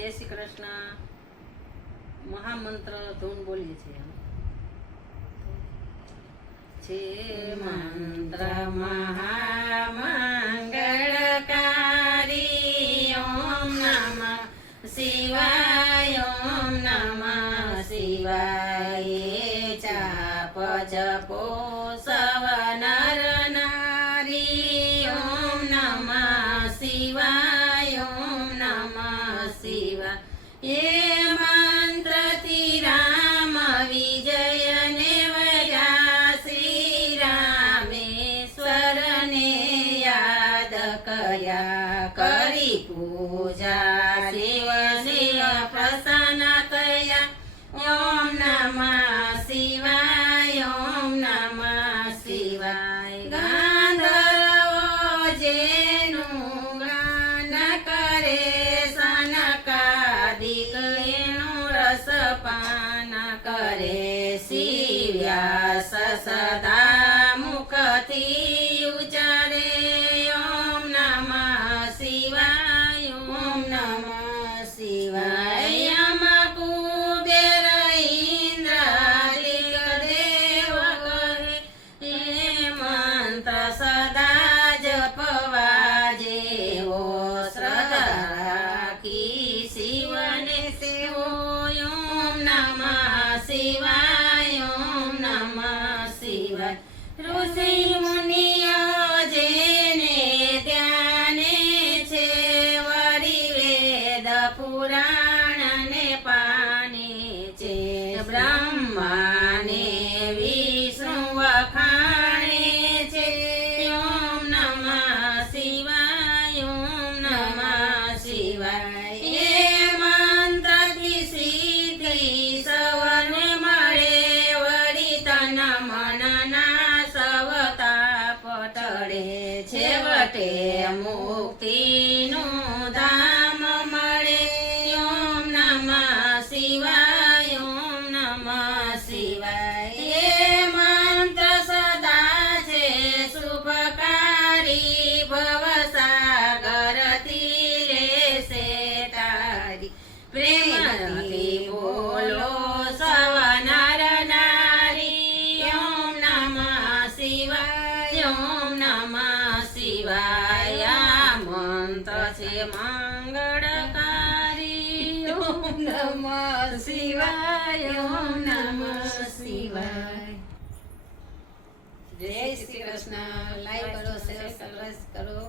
જય શ્રી કૃષ્ણ મહામંત્ર ધૂન બોલીએ છીએ મંત્ર મહામંગળકારી ઓમ નમઃ શિવાય ઓમ નમઃ શિવાય ચાપ જપો સવ નર નારી ઓમ નમઃ શિવાય ઓમ નમઃ શિવાય એ મંત્રથી રામ વિજય ને વયા શ્રી રામેશ્વરને યાદ કર્યા કરી પૂજા શિવ શિવ પ્રસન્ન થયા ઓમ નમઃ શિવાય ઓમ નમઃ શિવાય ગાંધર્વો જેનું ગાન કરે સનકાદિક એનું રસપાન કરે શિવ્યાસ સદા મુખથી ઉચ્ચારે ઓમ નમઃ શિવાય ઓમ નમઃ શિવાય યમ કુબેર ઇન્દ્રાલિક દેવ કહે એ મંત્ર સદા જપવા જેવો શ્રદ્ધા રાખી શિવને સેવો ઓમ નમઃ શિવાય ઓમ નમઃ શિવાય ઋષિ મુનિઓ જેને ધ્યાને છે વળી વેદ પુરાણ ને પાને છે બ્રહ્માને વિષ્ણુ વખાણે છે ઓમ નમઃ શિવાય ઓમ નમઃ શિવાય એ મંત્રથી સિદ્ધિ સૌને મળે વળી તન મનના સવ તાપ ટળે છેવટે મુક્તિનું ધામ મળે ઓમ નમઃ શિવાય ઓમ નમઃ શિવાય એ મંત્ર સદા છે શુભકારી ભવસાગર તીરે સે તારી પ્રેમથી બોલો સવ નર નારી ઓમ નમઃ શિવાય ઓમ નમઃ શિવાય આ મંત્ર છે મંગળકારી ઓમ નમઃ શિવાય ઓમ નમઃ શિવાય જય શ્રી કૃષ્ણ. લાઈક કરો, શેર કરો.